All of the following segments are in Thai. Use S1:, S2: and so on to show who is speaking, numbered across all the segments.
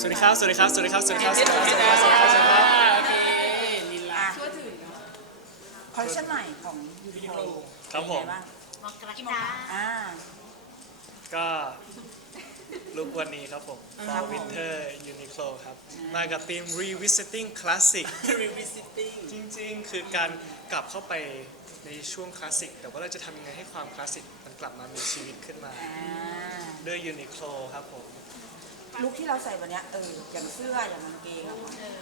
S1: สวัสดีครับ สวัสดีครับ สวัสดีครับ สวัสดีครับ สวัสดีครับ สวัสดีครับ สวัสดีครับสวัสดีครับ
S2: คอลเลคชั่นใหม่ของยูนิโคล
S1: ครับผม
S3: มอกระจ้า
S2: อ่า
S1: ก็ ลุกวันนี้ครับผม Fall Winter Uniqlo ครับ มากับธีม Revisiting Classic
S4: revisiting
S1: จริงๆ คือการกลับเข้าไปในช่วงคลาสสิก แต่ว่าเราจะทำยังไงให้ความคลาสสิกมันกลับมามีชีวิตขึ้นมา
S2: อ่า
S1: ด้วย Uniqlo ครับผม
S2: ลุคที่เราใส่วันเนี้ยเอออย่างเสื้ออย่างกางเกงอะ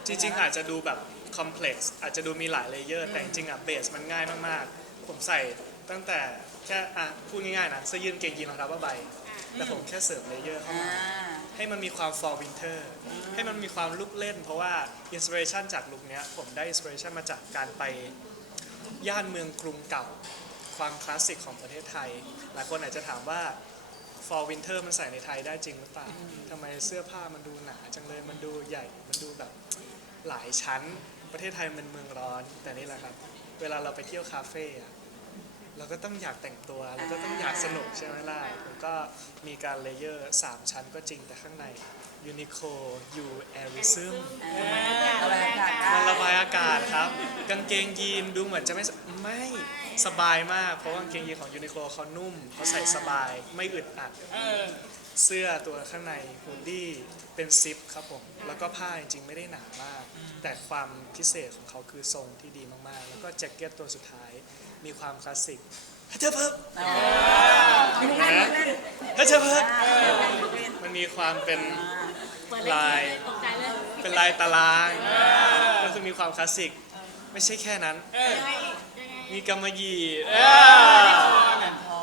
S1: จริงๆ อาจจะดูแบบคอมเพล็กซ์อาจจะดูมีหลายเลเยอร์ แต่จริงๆอะเบสมันง่ายมากๆ ผมใส่ตั้งแต่แค่อะพูดง่ายๆนะเสื้อยืดกางเกงยีนรองเท้าผ้าใบ แต่ผมแค่เสริมเลเยอร์เข้า
S2: อ่า
S1: มาให้มันมีความ fall winter ให้มันมีความลุกเล่น เพราะว่าอินสปิเรชันจากลุคเนี้ยผมได้อินสปิเรชันมาจากการไปย่านเมืองกรุงเก่า ความคลาสสิกของประเทศไทย หลายคนอาจจะถามว่า fall winter มันใส่ในไทยได้จริงหรือเปล่าทำไมเสื้อผ้ามันดูหนาจังเลยมันดูใหญ่มันดูแบบหลายชั้นประเทศไทยมันเป็นเมืองร้อน แต่นี่แหละครับ เวลาเราไปเที่ยวคาเฟ่อะ เราก็ต้องอยากแต่งตัวเราก็ต้องอยากสนุกใช่ไหมล่ะผมก็มีการเลเยอร์ 3 ชั้นก็จริงแต่ข้างใน Uniqlo U Airism
S2: อ่าระบายอากาศได้
S1: มันระบายอากาศครับ กางเกงยีนดูเหมือนจะไม่สไม่สบายมาก เพราะว่ากางเกงยีนของ Uniqlo เขานุ่มเขาใส่สบายไม่อึดอัด
S4: เออ
S1: เสื้อตัวข้างในฮูดดี้เป็นซิปครับผม แล้วก็ผ้าจริงๆไม่ได้หนามาก แต่ความพิเศษของเขาคือทรงที่ดีมากๆ แล้วก็แจ็คเก็ตตัวสุดท้าย มีความคลาสสิกฮัทเทอร์เพิร์
S2: อ๋อลุคเล่นลุคเล่น
S1: ฮัทเทอร์เพิร์
S2: อ่าลุคเล่น
S1: มันมีความเป็น
S2: อ่า
S3: เปิดเลย
S1: ลาย
S3: ตกใจเลย
S1: เป็นลายตารางก็คือมีความคลาสสิก ไม่ใช่แค่นั้น
S3: ยังไงอีกยังไง
S1: มีกำมะหยี่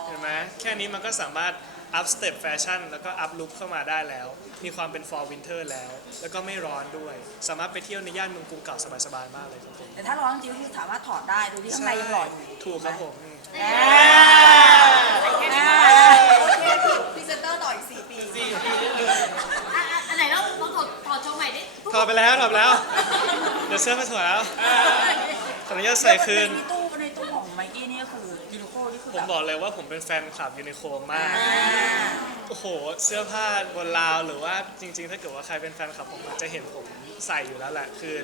S1: เห็นไหมแค่นี้มันก็สามารถ อัพสเต็ปแฟชั่นแล้วก็อัพลุคเข้ามาได้แล้ว มีความเป็น fall winter แล้ว แล้วก็ไม่ร้อนด้วย สามารถไปเที่ยวในย่านเมืองกรุงเก่าสบายๆมากเลยครับผม
S2: แต่ถ้าร้อนจริงๆคือสามารถถอดได้ดูที่ข้างในยังหล่ออยู่
S1: ถูกครับผมนี่
S2: อ่าอ่า
S5: พรีเซนเตอร์ต่ออีก4ปี
S3: อะอะอันไหนเราลองถอดถอดโชว์ใหม่ดิ
S1: ถอดไปแล้วถอดไปแล้ว เดี๋ยวเสื้อไม่สวยแล้วขออนุญาตใส่คืน
S2: ในตู้ในตู้ของไมกี้นี่ก็คือยูนิโคนี่คือ
S1: ผ
S2: แบ
S1: ม
S2: บ
S1: บอกเลยว่าผมเป็นแฟนคลับยูนิโคมาก
S2: อ่า
S1: โอ้โห เสื้อผ้าบนราวหรือว่าจริง ๆ ถ้าเกิดว่าใครเป็นแฟนคลับผมอาจจะเห็นผมใส่อยู่แล้วแหละ คือ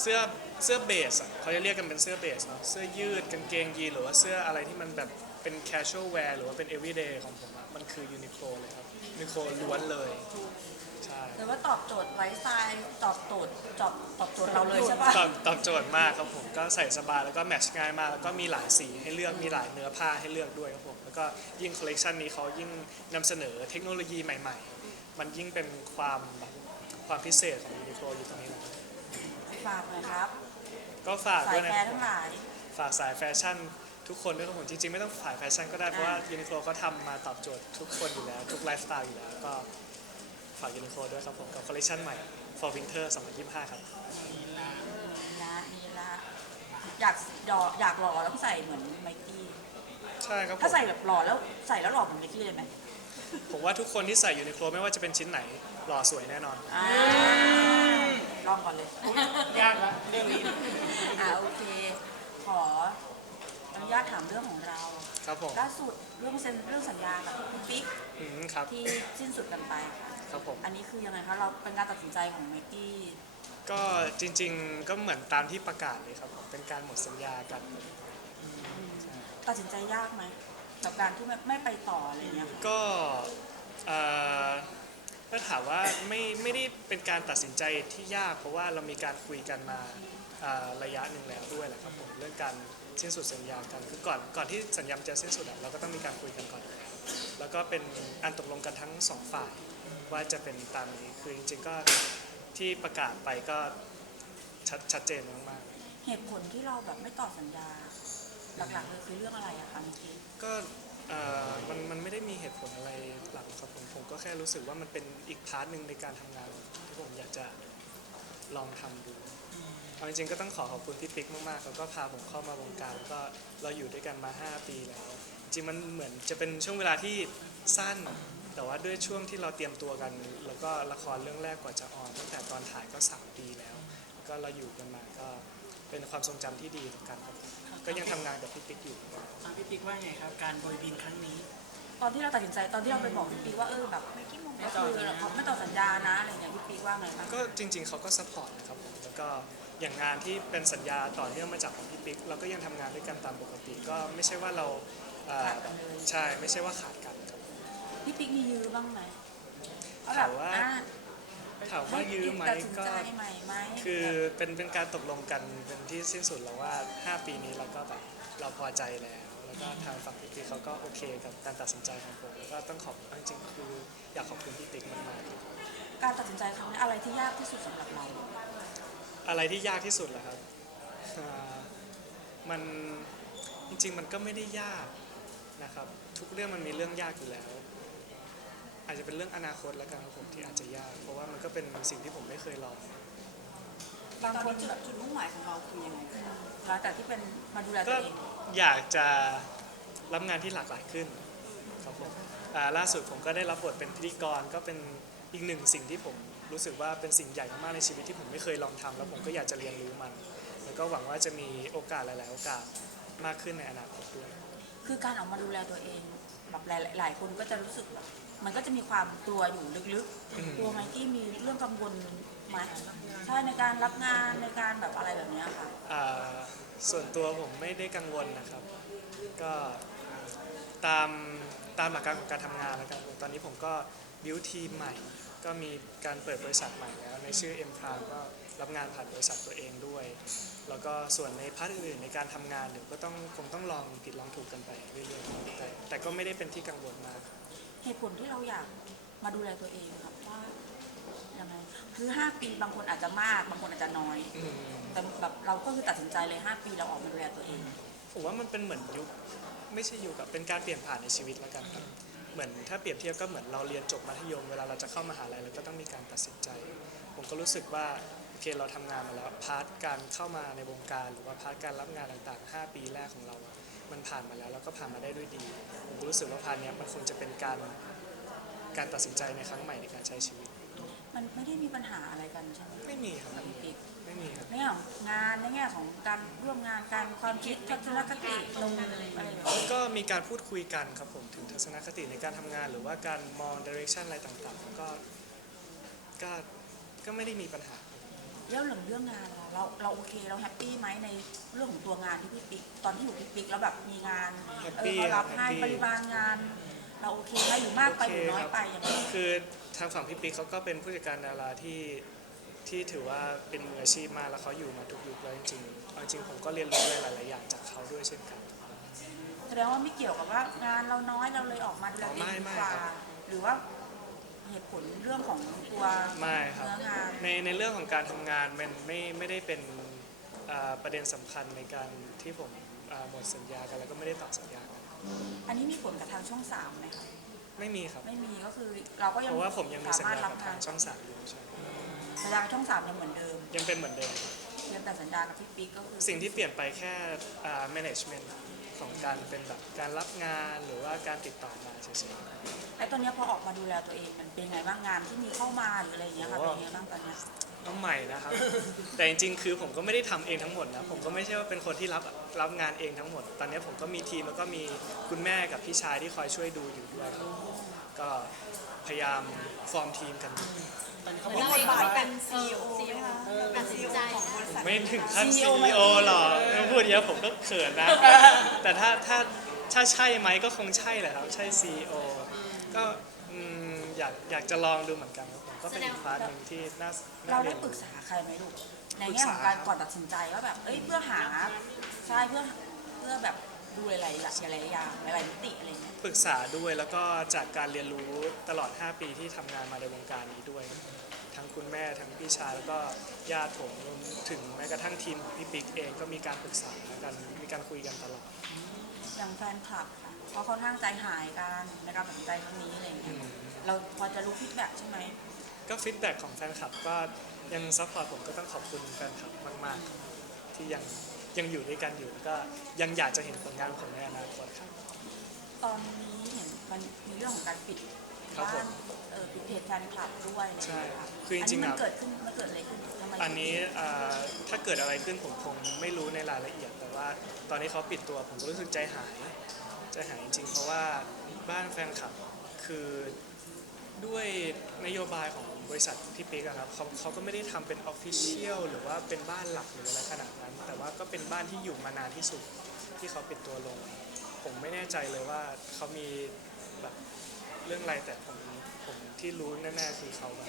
S1: เสื้อเสื้อเบสอะเขาจะเรียกกันเป็นเสื้อเบสเนาะเสื้อยืดกางเกงยีนหรือว่าเสื้ออะไรที่มันแบบ เป็น casual wear หรือว่าเป็น everyday ของผมอะมันคือยูนิโคเลยครับยูนิโคล้วนเลย ใช่
S2: แต่ว่าตอบโจทย์ไลฟ์สไตล์ตอบโจทย์ตอบตอบโจทย์เราเลยใช่ปะ
S1: ตอบตอบโจทย์มากครับผมก็ใส่สบายแล้วก็แมทช์ง่ายมากแล้วก็มีหลายสีให้เลือกมีหลายเนื้อผ้าให้เลือกด้วยครับผมแล้วก็ยิ่งคอลเลกชันนี้เขายิ่งนำเสนอเทคโนโลยีใหม่ ๆ มันยิ่งเป็นความแบบความพิเศษของยูนิโคลอยู่ตรงนี้นะ
S2: ฝากหน่อยครับ
S1: ก็ฝาก
S2: สา
S1: ด้วยยนะ
S2: แฟ
S1: ค
S2: ร์
S1: รับ
S2: ทั้งหลาย
S1: ฝากสายแฟชั่น ทุกคนด้วยครับผมจริงๆ ไม่ต้องสายแฟชั่นก็ได้ เพราะว่ายูนิโคลเขาทำมาตอบโจทย์ทุกคนอยู่แล้ว ทุกไลฟ์สไตล์อยู่แล้ว ก็ฝากยูนิโคลด้วยครับผมกับคอลเลกชันใหม่ for winter 2025 ครับ
S2: นี่ละนี่ละอยากดออยากหล่อแล้วใส่เหมือนไมกี้
S1: ใช่ครับผ
S2: ถ้ามใส่แบบหล่อแล้วใส่แล้วหล่อเหมือนไมกี้เลยไหม
S1: ผมว่าทุกคนที่ใส่ยูนิโคลไม่ว่าจะเป็นชิ้นไหนหล่อสวยแน่นอน
S2: อ่าลองก่อนเลย
S4: ยากละเรื่องนี้
S2: อ่าโอเค ขอ อนุญาตถามเรื่องของเรา
S1: ครับผม
S2: ล่าสุดเรื่องเซ็นเรื่องสัญญากับคุณปิ๊ก
S1: อืมครับ
S2: ที่สิ้นสุดกันไปค่ะ
S1: ครับผม
S2: อันนี้คือยังไงคะเราเป็นการตัดสินใจของไมกี้
S1: ก็จริง ๆ ก็เหมือนตามที่ประกาศเลยครับผมเป็นการหมดสัญญากันใช่
S2: ตัดสินใจยากไหมกับการที่ไม่ไม่ไปต่ออะไรเงี้ยค่ะ
S1: ก็เอ่อถ้าถามว่าไม่ไม่ได้เป็นการตัดสินใจที่ยาก เพราะว่าเรามีการคุยกันมาอ่าระยะหนึ่งแล้วด้วยแหละครับผมเรื่องการ สิ้นสุดสัญญากันคือก่อนก่อนที่สัญญาจะสิ้นสุดอะเราก็ต้องมีการคุยกันก่อน แล้วก็เป็นอันตกลงกันทั้งสองฝ่ายว่าจะเป็นตามนี้คือจริงๆก็ที่ประกาศไปก็ชัดชัดเจนมากๆ
S2: เหตุผลที่เราแบบไม่ต่อสัญญาหลักๆเลยคือเรื่องอะไรอะคะเมื่อกี้
S1: ก็เอ่อมันมันไม่ได้มีเหตุผลอะไรหลักครับผมผมก็แค่รู้สึกว่ามันเป็นอีกพาร์ทหนึ่งในการทำงานที่ผมอยากจะลองทำดู เอาจริงๆก็ต้องขอขอบคุณพี่ปิ๊กมากๆเขาก็พาผมเข้ามาวงการแล้วก็เราอยู่ด้วยกันมา 5 ปีแล้ว จริงๆมันเหมือนจะเป็นช่วงเวลาที่สั้น แต่ว่าด้วยช่วงที่เราเตรียมตัวกัน แล้วก็ละครเรื่องแรกกว่าจะออนตั้งแต่ตอนถ่ายก็ 3 ปีแล้วแล้วก็เราอยู่กันมาก็เป็นความทรงจำที่ดีต่อกันครับก็ยังทำงานกับพี่ปิ๊กอยู่
S4: ทางพี่ปิ๊กว่าไงครับ การโบยบินครั้งนี้
S2: ตอนที่เราตัดสินใจตอนที่เราไปบอกพี่ปีว่าเออแบบไม่กี่โมงก็คือเขาไม่ต่อสัญญานะอะไรอย่างเงี้ยพี่ปีว่าไงบ้าง
S1: ก็จริงๆเขาก็ซัพพอร์ตนะครับผมแล้วก็ อย่างงานที่เป็นสัญญาต่อเนื่องมาจากของพี่ปิ๊กเราก็ยังทำงานด้วยกันตามปกติ ก็ไม่ใช่ว่าเราเอ่อแบบใช่ไม่ใช่ว่าขาดกันครับ
S2: พี่ปิ๊กมียื้อบ้างไหมเอาแบบ
S1: ถามว่า
S2: อะ
S1: ถามว่ายื้อไหม
S2: ตัดสิน
S1: ก็
S2: ใจใหม่ไหม
S1: คือเป็นเป็นการตกลงกันเป็นที่สิ้นสุดแล้วว่า 5 ปีนี้เราก็แบบเราพอใจแล้ว แล้วก็ทางฝั่งพี่ปิ๊กเขาก็โอเคกับการตัดสินใจของผมแล้วก็ต้องขอบจริงๆคืออยากขอบคุณพี่ปิ๊กมากๆ
S2: การตัดสินใจครั้งนี้อะไรที่ยากที่สุดสำหรับเรา
S1: อะไรที่ยากที่สุดเหรอครับอ่ามันจริงๆมันก็ไม่ได้ยากนะครับ ทุกเรื่องมันมีเรื่องยากอยู่แล้ว อาจจะเป็นเรื่องอนาคตแล้วกันครับผมที่อาจจะยาก เพราะว่ามันก็เป็นสิ่งที่ผมไม่เคยลอง
S2: บาง
S5: ตอน
S2: คน
S5: นี้จุดจุดมุ่งหมายของเราคือยังไง
S2: หลังจากที่เป็นมาดูแลตั
S1: ก็
S2: วเอง
S1: อยากจะรับงานที่หลากหลายขึ้นครับผมอ่าล่าสุดผมก็ได้รับบทเป็นพิธีกรก็เป็นอีกหนึ่งสิ่งที่ผม รู้สึกว่าเป็นสิ่งใหญ่มากๆในชีวิตที่ผมไม่เคยลองทำแล้วผมก็อยากจะเรียนรู้มัน แล้วก็หวังว่าจะมีโอกาสหลาย ๆ โอกาสมากขึ้นในอนาคตด้วย
S2: คือการออกมาดูแลตัวเองแบบหลายหลายคนก็จะรู้สึกแบบมันก็จะมีความกลัวอยู่ลึก
S1: อืม
S2: ๆกลัวไหมที่มีเรื่องกังวลไหมใช่ในการรับงานในการแบบอะไรแบบเนี้ยค่ะ
S1: อ่าส่วนตัวผมไม่ได้กังวลนะครับ ก็ตามตามหลักการของการทำงานแล้วกันตอนนี้ผมก็บิวทีมใหม่ ก็มีการเปิดบริษัทใหม่แล้วในชื่อ M p r i m ก็รับงานผ่านบริษัทตัวเองด้วย แล้วก็ส่วนในพาร์ทอื่นๆในการทำงานเดี๋ยวก็ต้องคงต้องลองผิดลองถูกกันไปเรื่อยๆแต่แต่ก็ไม่ได้เป็นที่กังวลมาก
S2: เหตุผลที่เราอยากมาดูแลตัวเองครับว่ายังไงคือ5ปีบางคนอาจจะมาก บางคนอาจจะน้อย
S1: อืม
S2: แต่แบบเราก็คือตัดสินใจเลย5ปีเราออกมาดูแลตัวเอง
S1: ผมว่ามันเป็นเหมือนยุคไม่ใช่ยุคอะเป็นการเปลี่ยนผ่านในชีวิตแล้วกันครับ เหมือนถ้าเปรียบเทียบก็เหมือนเราเรียนจบมัธยมเวลาเราจะเข้ามหาลัยเราก็ต้องมีการตัดสินใจ ผมก็รู้สึกว่าโอเคเราทำงานมาแล้วพาร์ทการเข้ามาในวงการ หรือว่าพาร์ทการรับงานต่างๆ 5 ปีแรกของเราอะมันผ่านมาแล้วแล้วก็ผ่านมาได้ด้วยดี ผมก็รู้สึกว่าพาร์ทเนี้ยมันคงจะเป็นการการตัดสินใจในครั้งใหม่ในการใช้ชีวิต
S2: มันไม่ได้มีปัญหาอะไรกันใช่ไหม
S1: ไม่มีครับ
S2: พี่
S1: ครับ
S2: ในแง่ของงานในแง่ของการร่วมงานการความคิดทัศนคติตรงอะไรแบบนี้
S1: ก็มีการพูดคุยกันครับผมถึงทัศนคติในการทำงาน หรือว่าการมองดิเรกชันอะไรต่างๆ ก็ก็ก็ไม่ได้มีปัญหา
S2: แล้วเรื่องเรื่องงานเราเราโอเคเราแฮปปี้ไหมในเรื่องของตัวงานที่พี่ปิ๊กตอนที่อยู่พี่ปิ๊กแล้วแบบมีงาน
S1: แฮป
S2: เอ
S1: ปี้
S2: อเขารับ
S1: ครับ
S2: ให้
S1: แฮปปี้
S2: ปริมาณงาน เราโอเคไหมหรือมากไปหรือน้อยไปอย่างนี้
S1: คือทางฝั่งพี่ปิ๊กเขาก็เป็นผู้จัดการดาราที่ ที่ถือว่าเป็นมืออาชีพมากแล้วเขาอยู่มาทุกยุคแล้วจริงๆเอาจริงๆผมก็เรียนรู้อะไรหลายๆอย่างจากเขาด้วยเช่นกัน
S2: แสดงว่าไม่เกี่ยวกับว่างานเราน้อยเราเลยออกมาดูแลตัวเองดีกว่าหรือว่าเหตุผลเรื่องของตัว
S1: ไม่ครับ
S2: เนื้องาน
S1: ในในเรื่องของการทำงานมันไม่ไม่ได้เป็นอ่าประเด็นสำคัญในการที่ผมอ่าหมดสัญญากันแล้วก็ไม่ได้ต่อสัญญากัน
S2: อันนี้มีผลกับทางช่องสามไหมคะ
S1: ไม่มีครับ
S2: ไม่มีก็คือเราก็ยัง
S1: เพราะว่าผมยังมีสัญ
S2: สามารถ
S1: ญา
S2: รั
S1: กั
S2: บบงา
S1: ทานงช่องสามอยู่ใช่
S2: สัญญากับช่องสามยังเหมือนเดิม
S1: ยังเป็นเหมือนเดิม
S2: เพียงแต่สัญญากับพี่ปิ๊กก็คือ
S1: สิ่งที่เปลี่ยนไปแค่อ่า management ของการเป็นแบบการรับงานหรือว่าการติดต่อมาเฉย
S2: ไอ้ตอนเนี้ยพอออกมาดูแลตัวเองมันเป็นไงบ้างงานที่มีเข้ามาหรืออะไรอย่างเงี้ยค่ะ
S1: โอ้
S2: เป็นไงบ้างตอนเนี้ย
S1: ๆต้องใหม่นะครับ แต่จริงๆ คือผมก็ไม่ได้ทำเองทั้งหมดนะ ผมก็ไม่ใช่ว่าเป็นคนที่รับรับงานเองทั้งหมด ตอนนี้ผมก็มีทีมแล้วก็มีคุณแม่กับพี่ชายที่คอยช่วยดูอยู่ด้วยครับก็พยายามฟอร์มทีมกันอยู่
S4: ต อนนี้เขา
S5: มี
S4: บอก
S5: บทบาท
S4: ว่า
S5: เป็น CEO ไหมคะเป็น CEO ของบริษัท
S1: ไม่ถึงขั้น
S2: CEO
S1: CEO หรอกพูดเยอะผมก็เขินนะ แต่ถ้าถ้าถ้าใช่ไหมก็คงใช่แหละครับ ใช่ CEO ก็อืมอยากอยากจะลองดูเหมือนกันครับผมก็เป็นอีกพาร์ทหนึ่งที่น่าน่
S2: เรา
S1: รี
S2: ได้
S1: ยน
S2: ปรึกษาใครไหมลูกในแง่ของการก่อนตัดสินใจว่าแบบเอ้ยเพื่อหาใช่เพื่อเพื่อแบบ ดูหลายๆอย่างหลายๆอย่างหลายๆมิติอะไรเงี้ย
S1: ปรึกษาด้วยแล้วก็จากการเรียนรู้ตลอด 5 ปีที่ทำงานมาในวงการนี้ด้วย ทั้งคุณแม่ทั้งพี่ชายแล้วก็ญาติผมรวมถึงแม้กระทั่งทีมของพี่ปิ๊กเองก็มีการปรึกษากันมีการคุยกันตลอด
S2: อย่างแฟนคลับค่ะเพราะเขาทั้างใจหายกันในการตัดสินใจครั้งนี้อะไร
S1: อื
S2: เงี้ย
S1: ม
S2: เราพอจะรู้ฟีดแบ็กใช่ไหม
S1: ก็ฟีดแบ็กของแฟนคลับก็ยังซัพพอร์ตผมก็ต้องขอบคุณแฟนคลับมาก ๆ ที่ยัง ยังอยู่ด้วยกันอยู่แล้วก็ยังอยากจะเห็นผลงานของผมในอนาคตครับ
S2: ตอนนี้เห็นมันมีเรื่องของการปิด
S1: ครับผ
S2: บ้าน
S1: ม
S2: เออปิดเพจแฟนคลับด้วยอะไรอย่าง
S1: ใช่
S2: เงี้ยค่ะ
S1: คือจริงๆ
S2: นนี้
S1: อะ
S2: มันเกิดขึ้นมันเกิดอะไรขึ้นทำไม
S1: อันนี้อ่าถ้าเกิดอะไรขึ้นผมคงไม่รู้ในรายละเอียด แต่ว่าตอนนี้เขาปิดตัวผมก็รู้สึกใจหายใจหายจริงๆเพราะว่าบ้านแฟนคลับคือ ด้วยนโยบายของบริษัทพี่ปิ๊กอะครับเขาเขาก็ไม่ได้ทำเป็นออฟฟิเชียลหรือว่าเป็นบ้านหลักหรืออะไรขนาดนั้น แต่ว่าก็เป็นบ้านที่อยู่มานานที่สุดที่เขาปิดตัวลง ผมไม่แน่ใจเลยว่าเขามีแบบเรื่องอะไรแต่ผมผมที่รู้แน่ๆคือเขาแบบ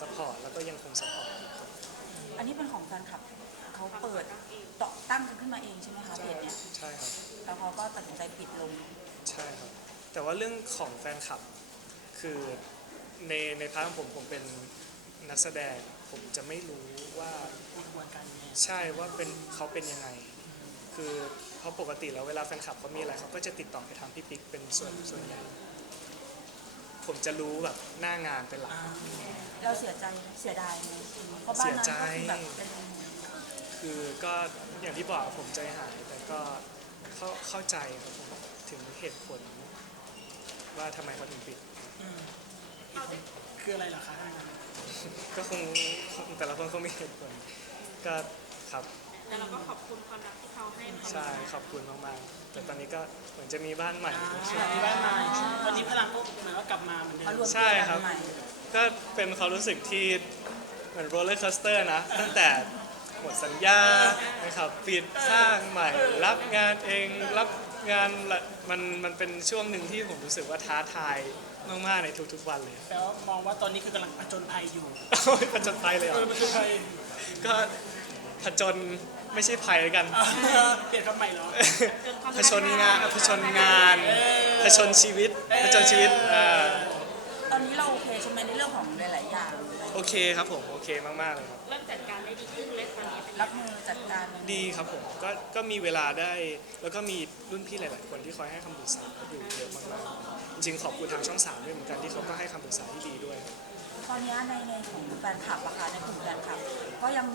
S1: สปอร์ตแล้วก็ยังคงสปอร์ต
S2: อันนี้เป็นของแฟนคลับเขาเปิดต่อตั้งกันขึ้นมาเองใช่ไหมคะเพจเนี้ย
S1: ใช่ครับ
S2: แล้วเขาก็ตัดสินใจปิดลง
S1: ใช่ครับ แต่ว่าเรื่องของแฟนคลับคือ ในในพาร์ทของผมผมเป็นนักแสดงผมจะไม่รู้ว่า
S4: มีกระบวนการยังไง
S1: ใช่ว่าเป็นเขาเป็นยังไง คือเพราะปกติแล้วเวลาแฟนคลับเขามีอะไรเขาก็จะติดต่อไปทางพี่ปิ๊กเป็นส่วนส่วนใหญ่ ผมจะรู้แบบหน้างานเป็นหลัก
S2: เราเสียใจเสียดายไหมเพราะบ้านนั้นก็คือแบบเป็น
S1: คือก็อย่างที่บอกผมใจหายแต่ก็เข้าเข้าใจครับผมถึงเหตุผล ว่าทำไมเขาถึงปิด
S4: อืม คืออะไรเหรอคะท่านนั้น
S1: ก็คงแต่ละคนก็มีเหตุผลก็ครับ
S3: แต่เราก็ขอบคุณความรักที่เขาให้มา
S1: ใช่ขอบคุณมากๆ แต่ตอนนี้ก็เหมือนจะมีบ้านใหม่
S4: อ่าที่บ้านมาตอนนี้พลังก็เหมือนว่ากลับมาเหมือนเดิ
S2: เขา
S4: ม
S2: รวม
S1: ใช่
S2: ตัว
S1: ครั
S2: กับนใหม่
S1: ก็เป็นความรู้สึกที่เหมือนโรลเลอร์คอสเตอร์นะ ตั้งแต่หมดสัญญานะครับปิดสร้างใหม่ รับงานเองรับงานละมันมันเป็นช่วงหนึ่งที่ผมรู้สึกว่าท้าทาย มากๆในทุกๆวันเลย
S4: แปลว่ามองว่าตอนนี้คือกำลังผจญภัยอยู่
S1: โอ้ยผจญภัยเลยเหร
S4: เอ
S1: อ
S4: อผจญภัย
S1: ก็ผจญไม่ใช่ภัยกัน
S4: เปลี่ยนคำใหม่เหรอ
S1: ผชนงานผชนงานผชนชีวิตผชนชีวิตอ่า
S2: ตอนนี้เราโอเคใช่ไหมใน
S1: โอเคครับผมโอเคมากๆเลยครับ
S3: เริ่มจัดการได้ดีขึ้นเล็กตอนนี้เป็น
S2: รับมือจัดการมัน
S1: ดีครับผมก็ก็มีเวลาได้แล้วก็มีรุ่นพี่หลาย ๆ คนที่คอยให้คำปรึกษาอยู่เยอะมากๆจริงๆขอบคุณทางช่องสามด้วยเหมือนกันที่เขาก็ให้คำปรึกษาที่ดีด้วยครับ
S2: ตอนนี้ในในของแฟนคลับอะค่ะในกลุ่มแฟนคลับก็ยัง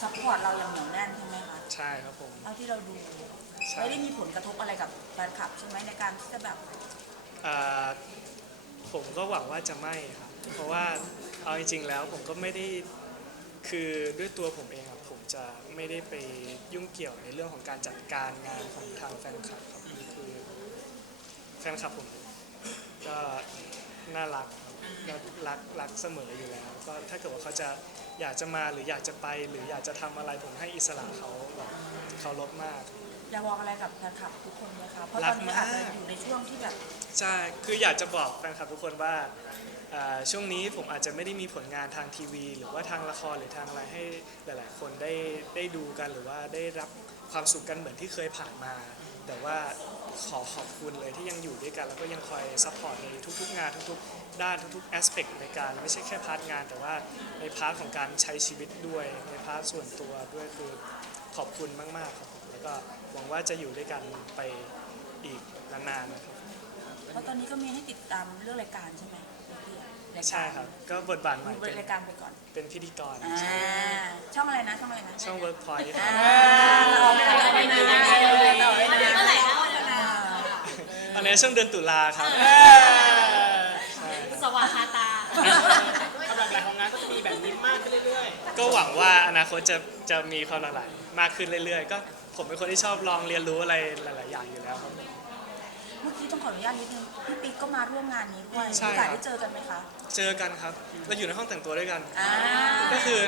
S2: ซัพพอร์ตเราอย่างเหนียวแน่นใช่ไหมคะ
S1: ใช่ครับผม
S2: เท่าที่เราดู
S1: ใช่
S2: ไม่ได้มีผลกระทบอะไรกับแฟนคลับใช่ไหมในการที่จะแบบ
S1: อ่าผมก็หวังว่าจะไม่ครับ เพราะว่าเอาจริงๆแล้วผมก็ไม่ได้คือด้วยตัวผมเองอะผมจะไม่ได้ไปยุ่งเกี่ยวในเรื่องของการจัดการงานของทางแฟนคลับครับคือแฟนคลับผมก็น่ารักรัก็รักรักเสมออยู่แล้ว ก็ถ้าเกิดว่าเขาจะอยากจะมาหรืออยากจะไป หรืออยากจะทำอะไรผมให้อิสระเขาแบบเขาลดมาก
S2: อยากบอกอะไรกับแฟนคลับทุกคนไหมคะเพราะตอนนี้อาจจะ
S1: มา
S2: อยู่ในช่วงที่แบบ
S1: ใช่ คืออยากจะบอกแฟนคลับทุกคนว่าอ่าช่วงนี้ผมอาจจะไม่ได้มีผลงานทางทีวี หรือว่าทางละครหรือทางอะไรให้หลาย ๆ คนได้ได้ดูกันหรือว่าได้รับความสุขกันเหมือนที่เคยผ่านมา แต่ว่าขอขอบคุณเลยที่ยังอยู่ด้วยกัน แล้วก็ยังคอยซัพพอร์ตในทุก ๆ งานทุก ๆ ด้านทุกๆแอสเปกในการไม่ใช่แค่พาร์ทงาน แต่ว่าในพาร์ทของการใช้ชีวิตด้วยในพาร์ทส่วนตัวด้วยคือขอบคุณมากๆครับ ก็หวังว่าจะอยู่ด้วยกันไปอีกนานๆนะครับ
S2: เพราะตอนนี้ก็มีให้ติดตามเรื่องรายการใช่ไหมพี่รายการ
S1: ใช่ครับ ก็บทบาทใหม่
S2: ดู
S1: เป็น
S2: รายการไปก่อน
S1: เป็นพิธีกร
S2: อ่าช่องอะไรนะช่องอะไรนะ
S1: ช่อง Workpoint ค
S2: อ่า
S1: รับ
S2: ต่อไม่ได้ไม่ได้ไม่ได้ไม่ได้ต่อไม่ได้
S3: เมื่อไหร่นะเดี๋ยวนะ
S1: อันนี้ช่วงเดือนตุลาครับ ใช่ครับ
S3: สว่างคาตา
S4: ก็ห
S1: วังว่าอนาคตจะจะมีความหลากหลายมากขึ้นเรื่อยๆ ก็ผมเป็นคนที่ชอบลองเรียนรู้อะไรหลาย ๆ อย่างอยู่แล้วครับ
S2: เมื่อกี้ต้องขออนุญาตนิดนึงพี่ปิ๊กก็มาร่วมงานนี้ด้วย
S1: ใช่
S2: มีโอกาส
S1: ครับ
S2: ได้เจอกันไหมคะ
S1: เจอกันครับเราอยู่ในห้องแต่งตัวด้วยกัน
S2: อ่า
S1: ก็คือ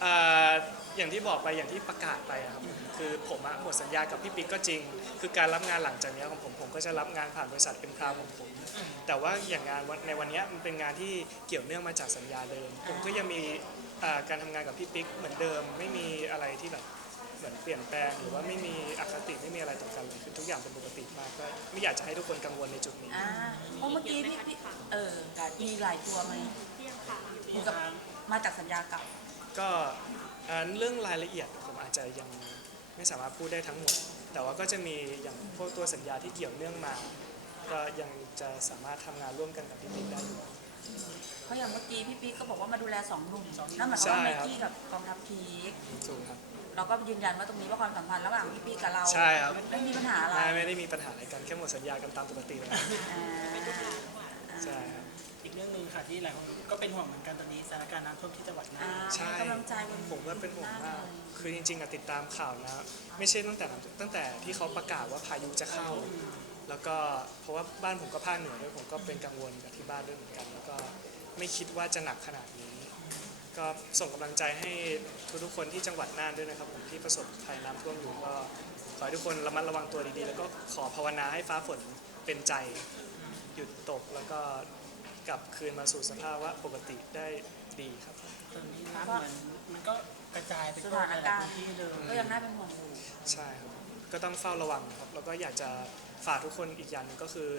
S1: เอ่ออย่างที่บอกไปอย่างที่ประกาศไปอะครับคือผมอะหมดสัญญากับพี่ปิ๊กก็จริง คือการรับงานหลังจากเนี้ยของผมผมก็จะรับงานผ่านบริษัทเป็นคราวของผม แต่ว่าอย่างงานวันในวันเนี้ยมันเป็นงานที่เกี่ยวเนื่องมาจากสัญญาเดิม ผมก็ยังมี อ่าการทำงานกับพี่ปิ๊กเหมือนเดิมไม่มีอะไรที่แบบเหมือนเปลี่ยนแปลง หรือว่าไม่มีอคติไม่มีอะไรต่อกันเลยคือทุกอย่างเป็นปกติมากก็ไม่อยากจะให้ทุกคนกังวลในจุดนี้
S2: อ่าเพราะเมื่อกี้พี่พี่เออมีหลายตัวไหม
S3: ที่ยังค่ะ
S2: เหมือนกับมาจากสัญญาเก่า
S1: ก็อ่าเรื่องรายละเอียดผมอาจจะยังไม่สามารถพูดได้ทั้งหมด แต่ว่าก็จะมีอย่างพวกตัวสัญญาที่เกี่ยวเนื่องมา ก็ยังจะสามารถทำงานร่วมกันกับพี่ปิ๊กได้อยู่
S2: เพราะอย่างเมื่อกี้พี่ปิ๊กก็บอกว่ามาดูแลสองหนุ่มนั่นหมายความ
S1: ใช่
S2: ว่าไม
S1: ครับ
S2: กี้กับกองทัพพีค
S1: ถูกครับ
S2: เราก็ยืนยันว่าตรงนี้ว่าความสัมพันธ์ระหว่างพี่ปิ๊กกับเรา
S1: ใช่ครับ
S2: ไม่มีปัญหาอะไร
S1: ไม่ไม่ได้มีปัญหาอะไรกันแค่หมดสัญญากันตามปกติเลย
S2: อ่า
S1: ใช่ครับ
S4: กเรื่องหนึ่งค่ะที่หลายคนก็เป็นห่วงเหมือนกันตอนนี้สถานการณ์น้ำท่วมที่จังหวัดน่า
S2: อ่าน
S1: ใช่
S2: ให้กำลังใจบน
S1: ผมก็เป็นห่วงมาก
S2: เลย
S1: คือจริงๆอะติดตามข่าวนะ ไม่ใช่ตั้งแต่ตั้งแต่ที่เขาประกาศว่าพายุจะเข้า แล้วก็เพราะว่าบ้านผมก็ภาคเหนือด้วยผมก็เป็นกังวลกับที่บ้านด้วยเหมือนกัน แล้วก็ไม่คิดว่าจะหนักขนาดนี้ ก็ส่งกำลังใจให้ทุกๆคนที่จังหวัดน่านด้วยนะครับผมที่ประสบภัยน้ำท่วมอยู่ก็ขอให้ทุกคนระมัดระวังตัวดีๆ แล้วก็ขอภาวนาให้ฟ้าฝนเป็นใจหยุดตกแล้วก็กลับคืนมาสู่สภาวะปกติได้ดีครับ
S4: ตอนนี้น้ำเหมือนมันก็กระจายไป
S2: ส
S4: ทั่ว
S2: ถาน
S4: หลาย
S2: การ
S4: ๆ
S2: ณ์
S4: พื้นที่เลย
S2: ก็ยังน่าเป็นห่วงอยู่
S1: ใช่ครับก็ต้องเฝ้าระวังครับแล้วก็อยากจะ ฝากทุกคนอีกอย่างหนึงก็คือ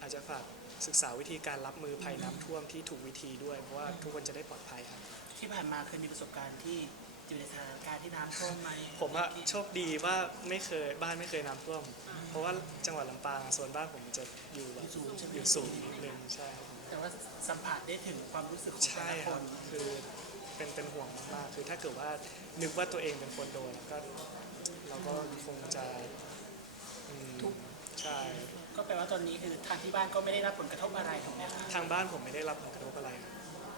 S1: อาจจะฝากศึกษาวิธีการรับมือภัยน้ำท่วมที่ถูกวิธีด้วย เพราะว่าทุกคนจะได้ปลอดภัยครับ
S4: ที่ผ่านมาเคยมีประสบการณ์ที่อยู่ในสถานการณ์ที่น้ำท่วมไหม
S1: ผมอะโชคดีว่าไม่เคยบ้านไม่เคยน้ำท่วม เพราะว่าจังหวัดลำปางอะโซนบ้านผมจะอยู่แบบ
S4: สูงใช่ไหม
S1: อยู่สูงนิดนึงใช่ครับผม
S4: แต่ว่าสัมผัสได้ถึงความรู้สึกของแต่
S1: ใช่
S4: ละ
S1: ค
S4: ครับน
S1: คือเป็นเป็นห่วงมากๆคือถ้าเกิดว่านึกว่าตัวเองเป็นคนโดนก็เราก็คงจะอืม ใช่
S4: ก็แปลว่าตอนนี้คือทางที่บ้านก็ไม่ได้รับผลกระทบอะไรถูกไหมคะ
S1: ทางบ้านผมไม่ได้รับผลกระทบอะไรครับ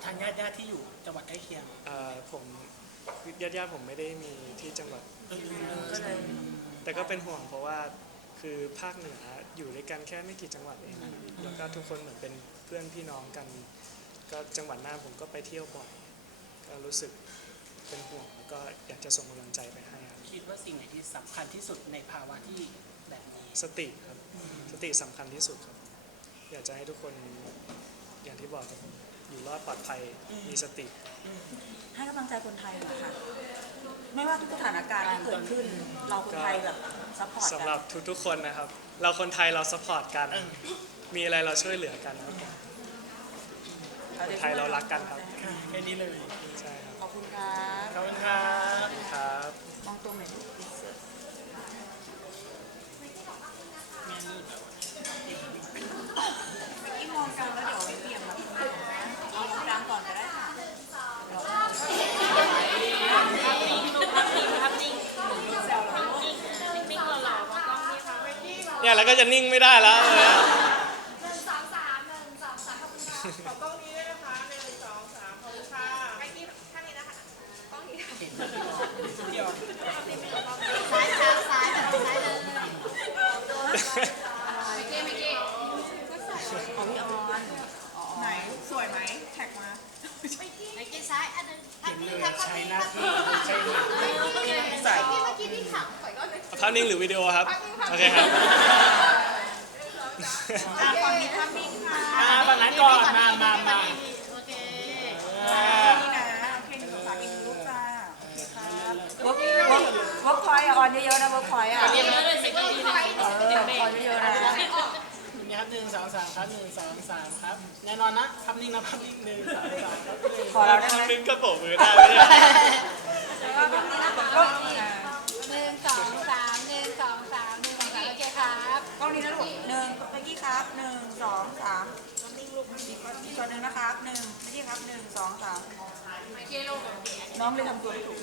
S4: ทางญาติญาติๆที่อยู่จังหวัดใกล้เคียง
S1: เอ่อผมญาติญาติๆผมไม่ได้มีที่จังหวัด
S2: ก็เลย
S1: แต่ก็เป็นห่วงเพราะว่าคือภาคเหนืออยู่ด้วยกันแค่ไม่กี่จังหวัดเองนะครับแล้วก็ทุกคนเหมือนเป็นเพื่อนพี่น้องกัน ก็จังหวัดน่านผมก็ไปเที่ยวบ่อย ก็รู้สึกเป็นห่วงแล้วก็อยากจะส่งกำลังใจไปให้ครับ
S4: คิดว่าสิ่งไหนที่สำคัญที่สุดในภาวะที่แบบนี้
S1: สติครับ สติสำคัญที่สุดครับ อยากจะให้ทุกคนอย่างที่บอกครับผมอยู่รอดปลอดภัยมีสติ
S2: ให้กำลังใจคนไทยหน่อยค่ะไม่ว่าทุกสถานการณ์ที่เกิดขึ้น เราคนไทยแบบซัพพอร์ต
S1: สำ
S2: กั
S1: หรับ
S2: น
S1: ทุกๆคนนะครับ เราคนไทยเราสปอร์ตกัน มีอะไรเราช่วยเหลือกันครับผมคนไทยเรารักกันครับ
S4: แค่นี้เลย
S1: ใช่ครับ
S2: ขอบคุณครับ
S4: ขอบคุณครับ
S1: ครับ
S2: มองตัวเหม็น
S4: แม่นี่แบบ
S5: ที่มองกันแล้วเดี๋ยวเปลี่ยนมาเอาตรงกลางก่อนก็ได้ค่ะ
S1: เนี่ยแล้วก็จะนิ่งไม่ได้แล้วเลย
S6: ขอกล้องนี้ด้วยนะคะหนึ่งสองสามขอบคุณค่ะไอ้ที่ท่านนี้นะคะกล้องนี้
S4: เห็นเดียว
S3: ซ้ายซ้ายซ้ายแบบซ้ายเลยเมื่อกี้เมื่อกี้
S2: ของพี่ออน
S5: ไหน สวยไหมแท็กมา
S3: เมื่อกี้ซ้ายอันนึง
S4: เห็นเลยใช้หน้าที่ใช้หน้าที่
S3: ใส่เมื่อกี้ที่ขับปล่อยก็เลย
S1: ภาพนิ่งหรือวิดีโอครับ โอเคครับ
S5: อะฝั่งนี้ภาพนิ่งค่ะ
S4: อ่าวันนั้นก่อน มามามา
S5: น่นอนนะ
S4: ภาพนิ่งนะภาพนิ่งหนึ่งสองสามครับหนึ่ง
S2: ขอเราได้ไหม
S1: นิ่งก็โบกมือได้ไหมเนี่ย
S2: ก็
S3: หนึ่งสองสามหนึ่งสองสามหนึ่งสองสามโอเคครับ
S2: กล้องนี้นะลูกหนึ่งเมื่อกี้ครับหนึ่งสองสามนิ่งลูกอีกคนอีกคนหนึ่งนะครับหนึ่งเมื่อกี้ครับหนึ่งสองสามน้องเลยทำตัวไม่ถูก